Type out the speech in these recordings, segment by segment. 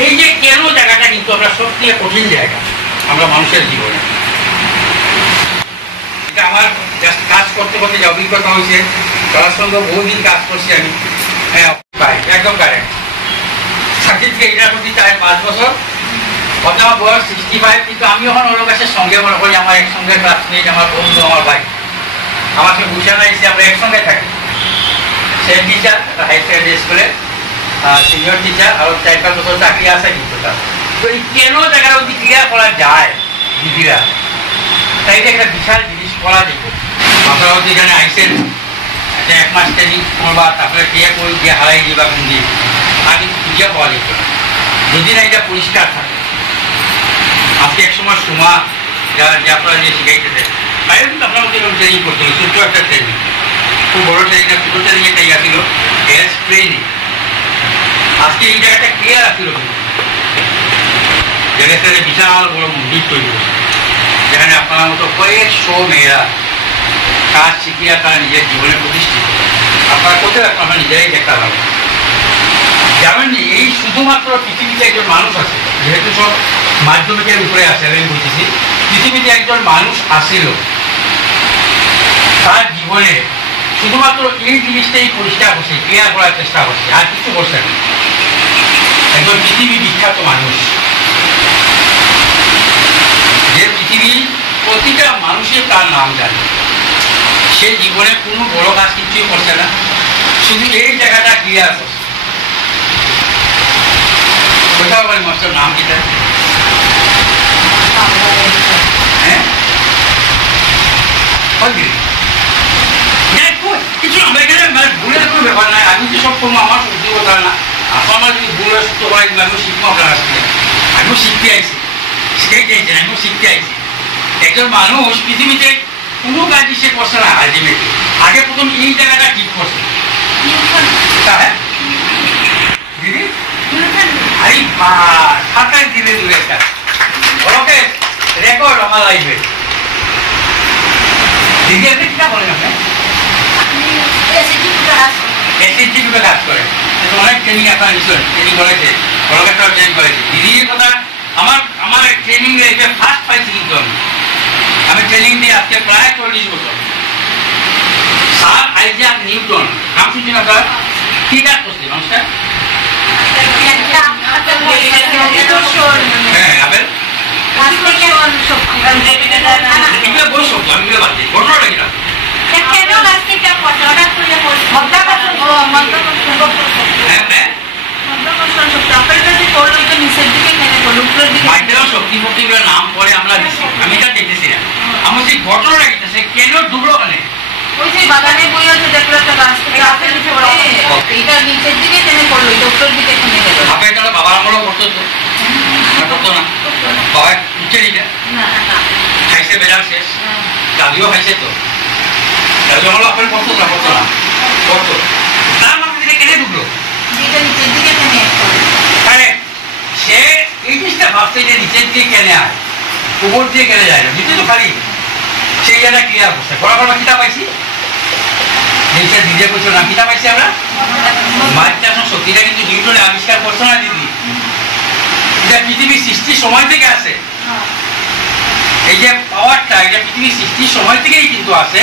এই যে কেন জায়গাটা কিন্তু আমরা সবথেকে কঠিন জায়গা আমরা মানুষের জীবনে। এটা আমার কাজ করতে করতে যে অভিজ্ঞতা হয়েছে, তার সঙ্গে বহুদিন কাজ করছি আমি। হ্যাঁ একদম কারেক্ট। সার্টিফিকেট এটার প্রতি 4-5 বছর, হয়তো আমার বয়স 65, কিন্তু আমি যখন ওর কাছে সঙ্গে মনে করি আমার একসঙ্গে ক্লাসমেট, আমার বন্ধু, আমার ভাই, আমাকে বুঝে নাইছে আমরা একসঙ্গে থাকি। সে টিচার, হায়ার সেকেন্ডারি স্কুলে সিনিয়র টিচার, আর 4-5 বছর চাকরি আছে কিন্তু তার। তো এই কেন জায়গাটা যদি ক্লিয়ার করা যায় দিদিরা, তাই একটা বিশাল জিনিস করা যেত। আপনারা যদি এখানে আইসেন, 1 মাস ট্রেনিং করবা, তারপরে ক্লিয়ার করে দিয়ে হারাই দিবা কিন্তু আগে খুঁজে পাওয়া যেত না যদি না এটা পরিষ্কার থাকে। আজকে এক সময় সোমা যে আপনারা যে শিখাইতেছে, বাইরে কিন্তু আপনার মধ্যে ট্রেনিং করছিল, ছোট্ট একটা ট্রেনিং, খুব বড় ট্রেনিং না, ছোটো ট্রেনিংয়ে জায়গা ছিল হেয়ার ট্রেনিং। আজকে এই জায়গাটা ক্লিয়ার আসছিল কিন্তু জেলেসারে বিশাল বড় মন্দির তৈরি করছে, যেখানে আপনার মতো কয়েকশো মেয়েরা কাজ শিখিয়া তারা নিজের জীবনে প্রতিষ্ঠিত। আপনারা কোথায় আপনারা নিজেরাই দেখতে পাবেন। জানেন এই শুধুমাত্র পৃথিবীতে একজন মানুষ আছে, যেহেতু সব মাধ্যমিকের উপরে আছে, আমি বুঝেছি পৃথিবীতে একজন মানুষ আসিল, তার জীবনে শুধুমাত্র এই জিনিসটাই পরিষ্কার করছে, ক্লিয়ার করার চেষ্টা করছে, আর কিছু করছে না। একজন পৃথিবী বিখ্যাত মানুষ, যে পৃথিবীর প্রতিটা মানুষের তার নাম জানে, সে জীবনে কোনো বড় কাজ কিছুই করছে না, শুধু এই জায়গাটা ক্লিয়ার করছে। কোথাও বলে মাস্টার নাম কিটা? হ্যাঁ কিছু আমার এখানে মানে ভুলের কোনো ব্যাপার নাই, আমি যে সব করবো আমার উদ্যোগতা না। আপনার যদি ভুল সত্য করা কিন্তু আমিও শিখবো আপনার কাছ থেকে, আমিও শিখতে আইছি, শিখাই চাইছেন, আমিও শিখতে আইছি। একজন মানুষ পৃথিবীতে কোনো কাজই সে করছে না আলটিমেটলি, আগে প্রথম এই জায়গাটা ঠিক করছে। হ্যাঁ দিদি আরে সাঁতার দিলে দূরে একটা ওকে রেকর্ড আমার লাইফে। দিদি আপনি কিনা বলেন আপনি এসএসজি গ্রুপে কাজ করে, অনেক ট্রেনিং আপনার নিশ্চয় ট্রেনিং করেছে, বড় একটা ট্রেনিং করেছে। দিদির কথা আমার ট্রেনিং লাইফে ফার্স্ট পাইছি কিন্তু আমি ট্রেনিং দিয়ে আজকে প্রায় 40 বছর। স্যার আইজাক নিউটন নাম শুনছেন আপনার? কি কাজ করছে নমস্কার? হ্যাঁ আবেল ঘটনাটা কিনা নাম পরে আমরা আমি এটা দেখতেছি না, আমার সেই ঘটনাটা কিনা সে কেন ডুবলো ওখানে? ওই যে বাগানে বই আছে দেখলো একটা গাছ থেকে আপেল পড়ে, এটা নিচের দিকে টেনে পড়লো, উপরের দিকে টেনে গেল। আপনি এটা বাবার আমলও করতো তো? করতো না বাবা উঠে নিটা খাইছে বেজার শেষ, দাদিও খাইছে তো, দাদি আমল আপেল করতো না? করতো না, করতো। তার মাথা থেকে কেনে ঢুকলো? যেটা নিচের দিকে টেনে পড়ে। সে এই জিনিসটা ভাবছে যে নিচের দিকে কেনে আয়, উপর দিয়ে কেনে যায় না, নিচে তো খালি। সেই জায়গায় ক্লিয়ার করছে। পড়াশোনা কিতাব পাইছি নিচে দিদি করছো না, কিতাব পাইছি আমরা মাধ্যাকর্ষণ শক্তিটা কিন্তু নিউটনে আবিষ্কার করছো না দিদি, এটা পৃথিবীর সৃষ্টির সময় থেকে আছে। এই যে পাওয়ারটা এটা পৃথিবীর সৃষ্টির সময় থেকেই কিন্তু আছে,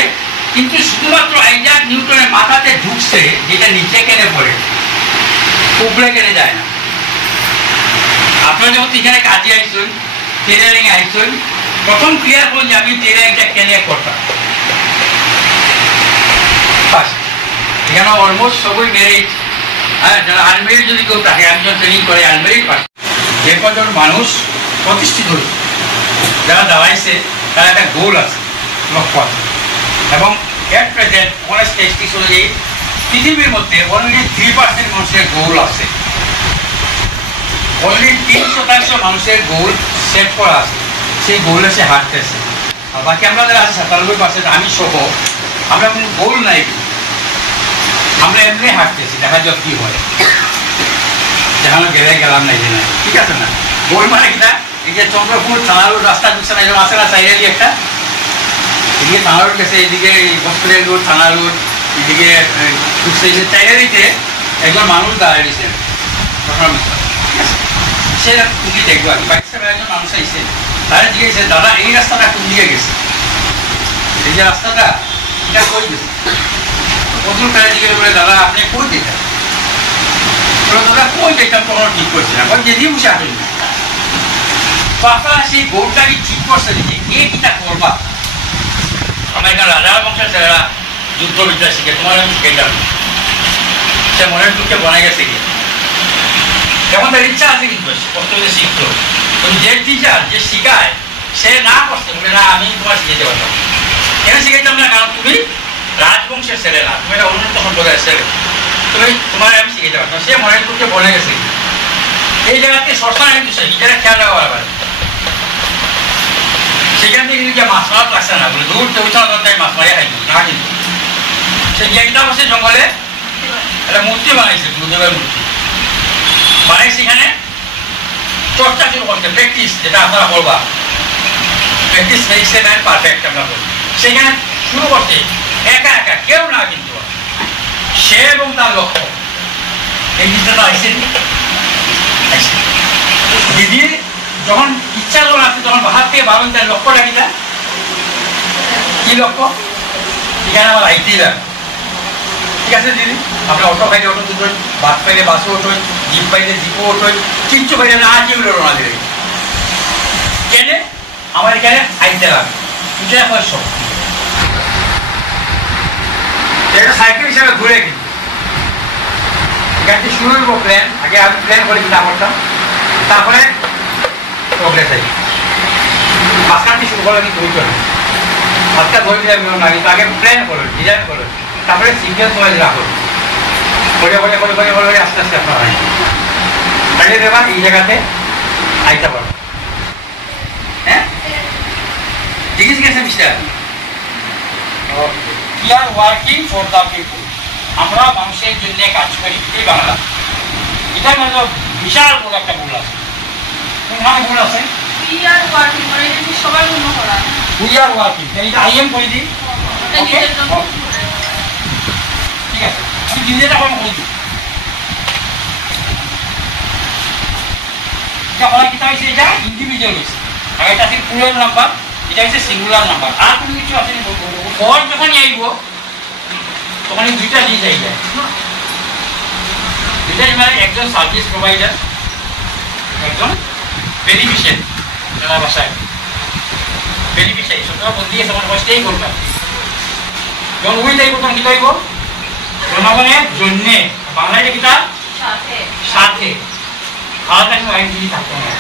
কিন্তু শুধুমাত্র আইজাক নিউটনের মাথাতে ঢুকছে যেটা নিচে কেনে পড়ে, উপরে কেনে যায় না। আপনারা যখন এখানে কাজে আইসুন, টেলারিং আইসুন, প্রথম ক্লিয়ার করুন যে আমি টেলারিংটা কেনে করতাম। এখানে অলমোস্ট সবই মেরিট, হ্যাঁ যারা আনমেরিট যদি কেউ থাকে, একজন ট্রেনিং করে আনমেরিট পাচ্ছে। যে কজন মানুষ প্রতিষ্ঠিত হয়েছে, যারা দাঁড়াইছে, তারা একটা গোল আছে, লক্ষ্য আছে, এবং এট প্রেজেন্ট অনেক স্ট্যাটিস্টিক্স অনুযায়ী পৃথিবীর মধ্যে অনলি 3% মানুষের গোল আছে, অনলি 3% মানুষের গোল সেট করা আছে, সেই গোলে সে হাঁটতেছে। আর বাকি আমাদের আছে 97%, আমি সহ আমরা কোনো গোল নাই, আমরা এমনি হাঁটতেছি, দেখা যাক কি হয়, যেখানে গেলে গেলাম নাই যে না, ঠিক আছে না? গোল মানে কিনা এই যে চন্দ্রপুর থানারোড রাস্তা ঢুকছে না, এরকম আছে না সাইডে একটা, এদিকে থানারোড গেছে, এদিকে হসপিটাল রোড, থানা রোড, এদিকে ঢুকছে, এই যে সাইডেরিতে একজন মানুষ দাঁড়িয়ে দিয়েছেন, ঠিক আছে? সে তুমি দেখবা বাইকটা একজন মানুষ আইছে তারা জিজ্ঞেস দাদা এই রাস্তাটা কোন দিকে গেছে, এই যে রাস্তাটা এটা কই গেছে। প্রথম তারা জিজ্ঞেস করে দাদা আপনি কই যেতেন, দাদা কই যেতাম কোনো ঠিক করছে না, যেদি বসে আসেন না। তো আপনারা সেই গৌরটাকে ঠিক করছে যে এইটা করবা। আমার এখানে রাজা বংশের ছেলেরা যুদ্ধবিদ্যা শিখে, তোমার আমি শিখে যাবো, সে মনের দুঃখে বনে গেছে কি যেমন তার ইচ্ছা আছে কিন্তু কষ্ট করে শিখতো, যে টিচার যে শিখায় সে না করতে বলে না আমি তোমার শিখাইতে পারতাম। কেন শিখাইতাম না, কারণ তুমি রাজবংশের ছেলে না, তুমি একটা উন্নত সম্প্রদায়ের ছেলে, তুমি তোমার আমি শিখাইতে পারতাম। সে মনের দুঃখে বনে গেছে এই জায়গাতে শ্মশান কিন্তু সে নিজেরা খেয়াল রাখা আবার সেখান থেকে কিন্তু মাছ মারা লাগছে না বলে দূর থেকে মাছ মারিয়া খাই না, কিন্তু সে একটা বসে জঙ্গলে একটা মূর্তি বানাইছে, গুরুদেবের মূর্তি বানাই, সেখানে চর্চা শুরু করছে, প্র্যাকটিস, যেটা আপনারা করবা practice makes a man perfect আমরা বলি। সেখানে শুরু করছে একা একা, কেউ না, কিন্তু সে এবং তার লক্ষ্য এই জিনিসটা আইসে দিদি যখন ইচ্ছা যখন আসছে তখন বাহার থেকে ভাবেন তার লক্ষ্যটা কিনা কি লক্ষ্য, এখানে আমার আইতেই লাগবে। ঠিক আছে দিদি, আপনার অটো পাইলে অটো উঠোই, বাস পাইলে বাসও উঠোই, জিপ পাইলে জিপও উঠোই, কিচ্ছু পাইলে না যেগুলো রোনা দিলে কেনে আমার এখানে আইতে লাগবে। এটা আমার শক্তি, এটা সাইকেল হিসাবে ঘুরে কিন্তু এখান থেকে শুরু হইব প্ল্যান। আগে আমি প্ল্যান করে চিন্তা করতাম, তারপরে প্রোগ্রেস আই মাঝখানটি শুরু করলে কিন্তু হইতো না, আজকাল বই দিলাম না, কিন্তু আগে প্ল্যান করো, ডিজাইন করো, তারপরে সিকুয়েন্স ওয়াইজ রাখো, করে করে করে করে করে আস্তে আস্তে আপনার হয় তাহলে দেবা এই জায়গাতে আইতে পারো। হ্যাঁ ঠিক আছে mister, we are working for the people, আমরা মানুষের জন্য কাজ করি, এই বাংলা। এটার মধ্যে বিশাল বড় একটা ভুল আছে। কোনখানে ভুল আছে? we are working মানে এটা সবার জন্য করা, we are working, এটা আই এম করে দিই, ওকে ঠিক আছে, আমি দিদিটা কম করে দিই। এটা হয় কি হইছে, এটা ইন্ডিভিজুয়াল হইছে, আর এটা আছে প্লুরাল নাম্বার, এটা হচ্ছে সিঙ্গুলার নাম্বার। আর কোনো কিছু আছে না, ফর যখন আইব তখন এই দুইটা দিয়ে যায়, দুইটাই মানে একজন সার্ভিস প্রোভাইডার, একজন বেনিফিশিয়ারি, বাংলা ভাষায় বেনিফিশিয়ারি সুতরাং বল দিয়ে সমান কষ্টেই করবে। যখন ওই যাইব তখন কি হইব, জনগণের জন্যে, বাংলায় কিতা সাথে সাথে, আলাদা কোনো আইনজীবী থাকতো না।